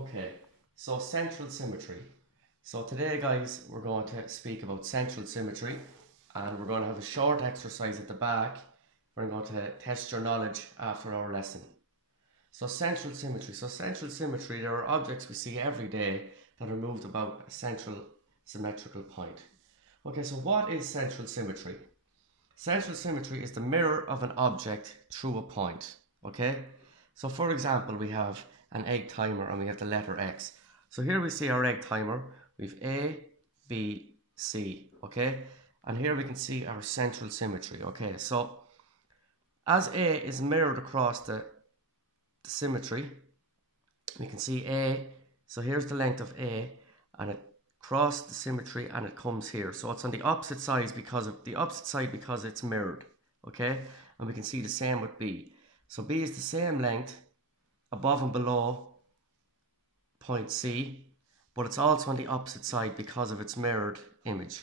Okay, so central symmetry. So today guys, we're going to speak about central symmetry, and we're going to have a short exercise at the back. We're going to test your knowledge after our lesson. So central symmetry, there are objects we see every day that are moved about a central symmetrical point. Okay, so what is central symmetry? Central symmetry is the mirror of an object through a point. Okay, so for example, we have an egg timer and we have the letter X. So here we see our egg timer. We've A, B, C. Okay, and here we can see our central symmetry. Okay, so as A is mirrored across the symmetry, we can see A. So here's the length of A, and it crossed the symmetry and it comes here. So it's on the opposite side because it's mirrored. Okay, and we can see the same with B. So B is the same length above and below point C, but it's also on the opposite side because of its mirrored image.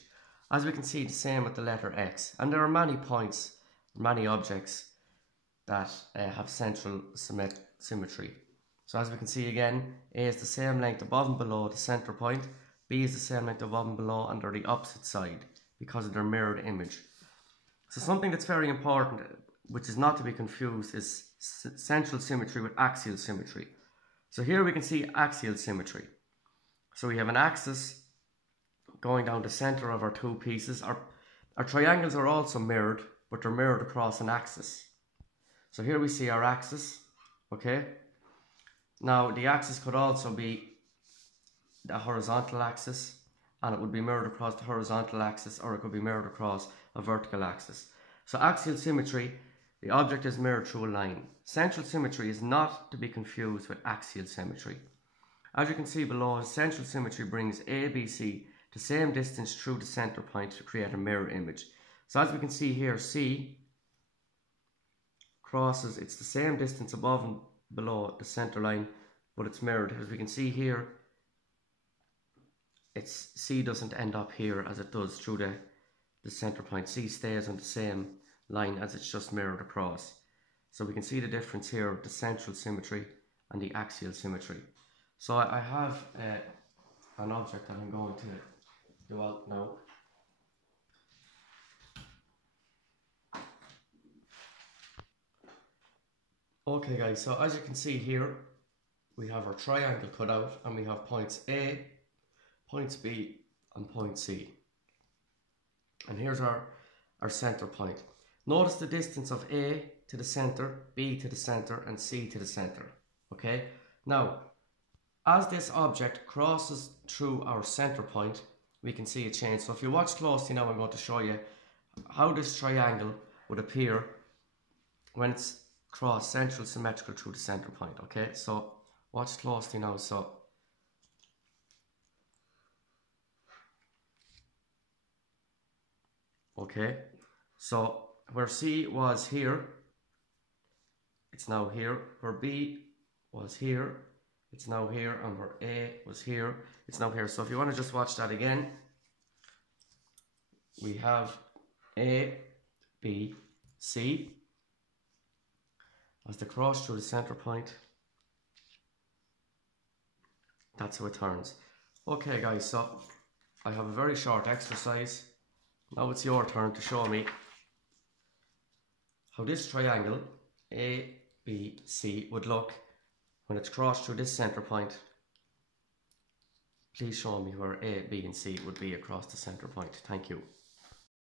As we can see, the same with the letter X. And there are many points, many objects that have central symmetry. So as we can see again, A is the same length above and below the center point, B is the same length above and below, and they're the opposite side because of their mirrored image. So something that's very important, which is not to be confused, is central symmetry with axial symmetry. So here we can see axial symmetry. So we have an axis going down the center of our two pieces. Our triangles are also mirrored, but they're mirrored across an axis. So here we see our axis, okay? Now the axis could also be a horizontal axis, and it would be mirrored across the horizontal axis, or it could be mirrored across a vertical axis. So axial symmetry, the object is mirrored through a line. Central symmetry is not to be confused with axial symmetry. As you can see below, central symmetry brings A, B, C the same distance through the center point to create a mirror image. So as we can see here, C crosses, it's the same distance above and below the center line, but it's mirrored. As we can see here, C doesn't end up here as it does through the center point. C stays on the same line as it's just mirrored across. So we can see the difference here of the central symmetry and the axial symmetry. So I have an object that I'm going to do out now. Okay guys, so as you can see here, we have our triangle cut out, and we have points A, points B, and point C. And here's our center point. Notice the distance of A to the center, B to the center, and C to the center. Okay, now as this object crosses through our center point, we can see a change. So if you watch closely now, I'm going to show you how this triangle would appear when it's crossed central symmetrical through the center point. Okay, so watch closely now. So okay, so where C was here, it's now here. Where B was here, it's now here. And where A was here, it's now here. So if you want to just watch that again, we have A, B, C as the cross through the center point. That's how it turns. Okay guys, so I have a very short exercise. Now it's your turn to show me how this triangle A, B, C would look when it's crossed through this center point. Please show me where A, B and C would be across the center point. Thank you.